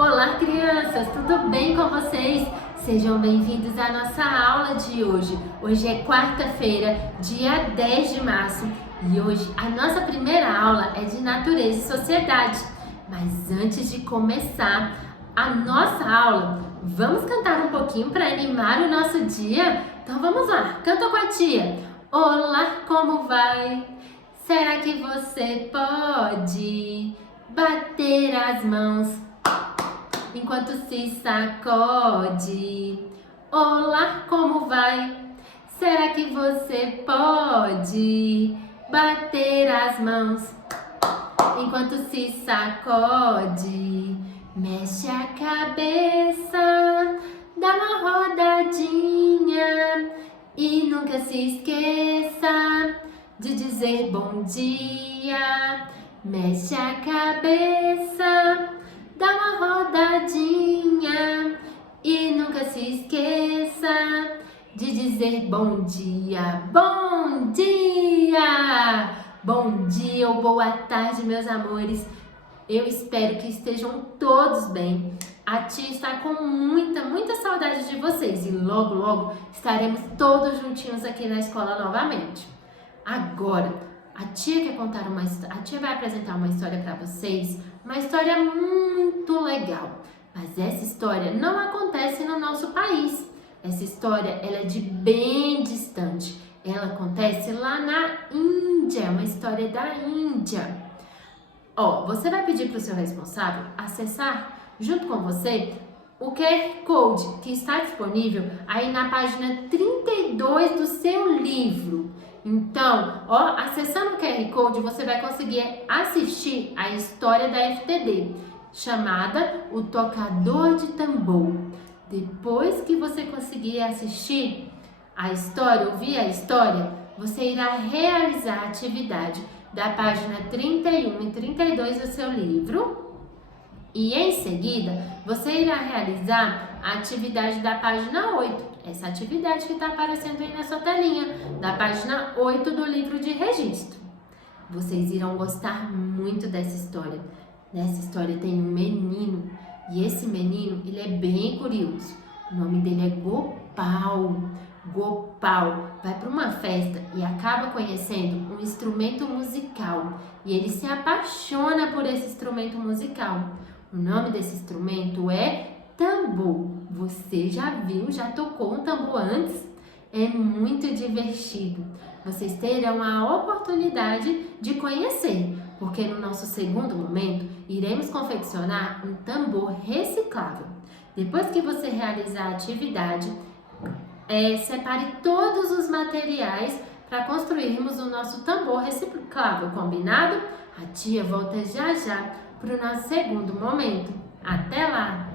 Olá, crianças! Tudo bem com vocês? Sejam bem-vindos à nossa aula de hoje. Hoje é quarta-feira, dia 10 de março, e hoje a nossa primeira aula é de natureza e sociedade. Mas antes de começar a nossa aula, vamos cantar um pouquinho para animar o nosso dia? Então vamos lá, canta com a tia. Olá, como vai? Será que você pode bater as mãos enquanto se sacode? Olá, como vai? Será que você pode bater as mãos enquanto se sacode? Mexe a cabeça, dá uma rodadinha e nunca se esqueça de dizer bom dia. Mexe a cabeça, dá uma rodadinha e nunca se esqueça de dizer bom dia. Bom dia! Bom dia ou boa tarde, meus amores. Eu espero que estejam todos bem. A tia está com muita saudade de vocês e logo estaremos todos juntinhos aqui na escola novamente. Agora, a tia vai apresentar uma história para vocês, uma história muito legal. Mas essa história não acontece no nosso país. Essa história, ela é de bem distante. Ela acontece lá na Índia, uma história da Índia. Você vai pedir para o seu responsável acessar junto com você o QR Code que está disponível aí na página 32 do seu livro. Então, acessando o QR Code, você vai conseguir assistir a história da FTD, chamada O Tocador de Tambor. Depois que você conseguir assistir a história, ouvir a história, você irá realizar a atividade da página 31 e 32 do seu livro. E em seguida, você irá realizar a atividade da página 8. Essa atividade que está aparecendo aí na sua telinha, da página 8 do livro de registro. Vocês irão gostar muito dessa história. Nessa história tem um menino, e esse menino, ele é bem curioso. O nome dele é Gopal. Gopal vai para uma festa e acaba conhecendo um instrumento musical. E ele se apaixona por esse instrumento musical. O nome desse instrumento é tambor. Você já viu, já tocou um tambor antes? É muito divertido. Vocês terão a oportunidade de conhecer, porque no nosso segundo momento iremos confeccionar um tambor reciclável. Depois que você realizar a atividade, separe todos os materiais para construirmos o nosso tambor reciclável, combinado? A tia volta já para o nosso segundo momento. Até lá!